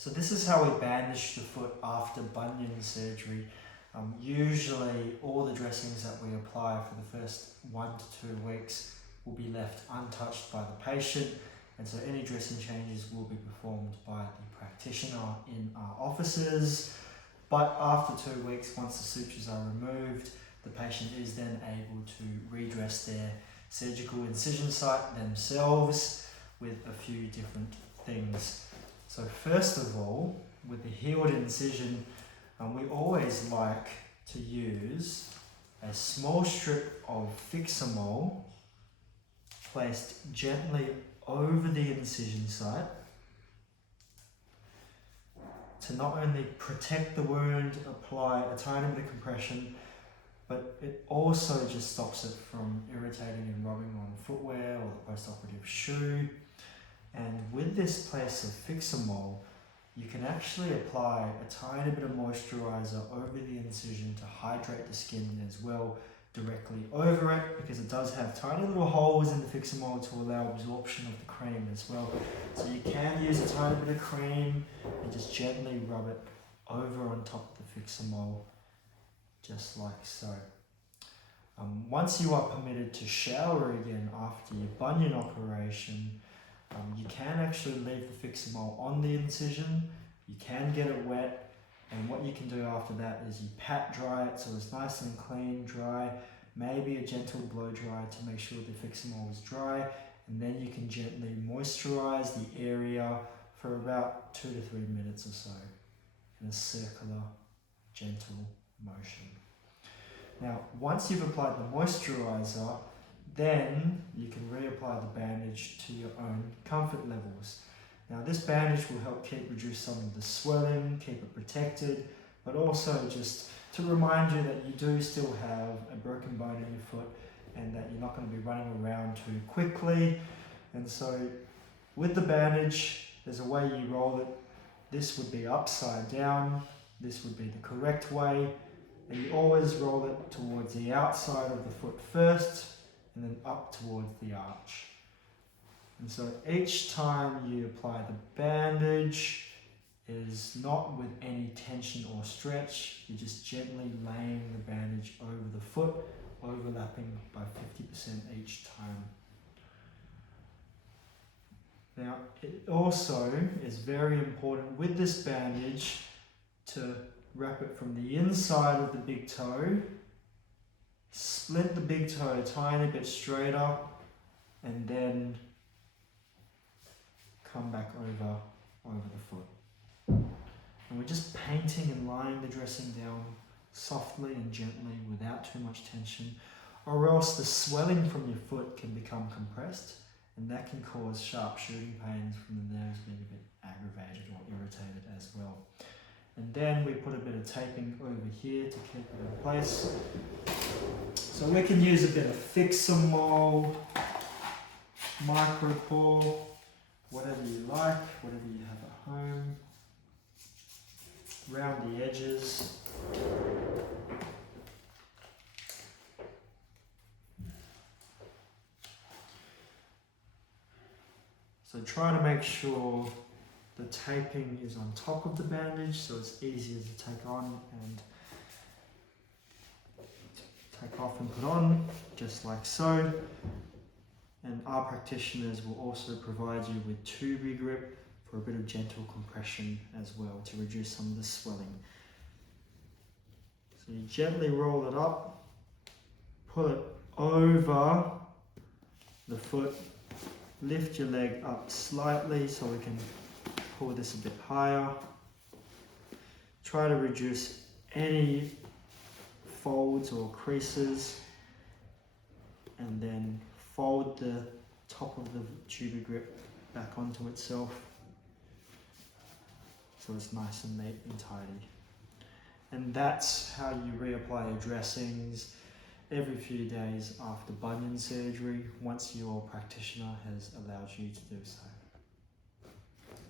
So this is how we bandage the foot after bunion surgery. Usually all the dressings that we apply for the first 1 to 2 weeks will be left untouched by the patient, and so any dressing changes will be performed by the practitioner in our offices. But after 2 weeks, once the sutures are removed, the patient is then able to redress their surgical incision site themselves with a few different things. So first of all, with the healed incision, we always like to use a small strip of Fixamol placed gently over the incision site to not only protect the wound, apply a tiny bit of compression, but it also just stops it from irritating and rubbing on footwear or the post-operative shoe. And with this place of Fixamol, you can actually apply a tiny bit of moisturizer over the incision to hydrate the skin as well, directly over it, because it does have tiny little holes in the Fixamol to allow absorption of the cream as well. So you can use a tiny bit of cream and just gently rub it over on top of the Fixamol, just like so. Once you are permitted to shower again after your bunion operation, you can actually leave the Fixamol on the incision. You can get it wet, and what you can do after that is you pat dry it so it's nice and clean, dry, maybe a gentle blow dry to make sure the Fixamol is dry, and then you can gently moisturize the area for about 2 to 3 minutes or so in a circular, gentle motion. Now, once you've applied the moisturizer, then you can reapply the bandage to your own comfort levels. Now, this bandage will help reduce some of the swelling, keep it protected, but also just to remind you that you do still have a broken bone in your foot and that you're not going to be running around too quickly. And so with the bandage, there's a way you roll it. This would be upside down, this would be the correct way, and you always roll it towards the outside of the foot first and then up towards the arch. And so each time you apply the bandage is not with any tension or stretch, you're just gently laying the bandage over the foot, overlapping by 50% each time. Now, it also is very important with this bandage to wrap it from the inside of the big toe, split the big toe a tiny bit straighter, and then come back over the foot. And we're just painting and lying the dressing down softly and gently without too much tension, or else the swelling from your foot can become compressed, and that can cause sharp shooting pains from the nerves being a bit aggravated or irritated as well. And then we put a bit of taping over here to keep it in place. So we can use a bit of Fixamol, micropore, whatever you like, whatever you have at home. Round the edges. So try to make sure the taping is on top of the bandage so it's easier to take on and take off and put on, just like so. And our practitioners will also provide you with tubey grip for a bit of gentle compression as well to reduce some of the swelling. So you gently roll it up, pull it over the foot, lift your leg up slightly so we can pull this a bit higher. Try to reduce any folds or creases, and then fold the top of the tubey grip back onto itself so it's nice and neat and tidy. And that's how you reapply your dressings every few days after bunion surgery, once your practitioner has allowed you to do so.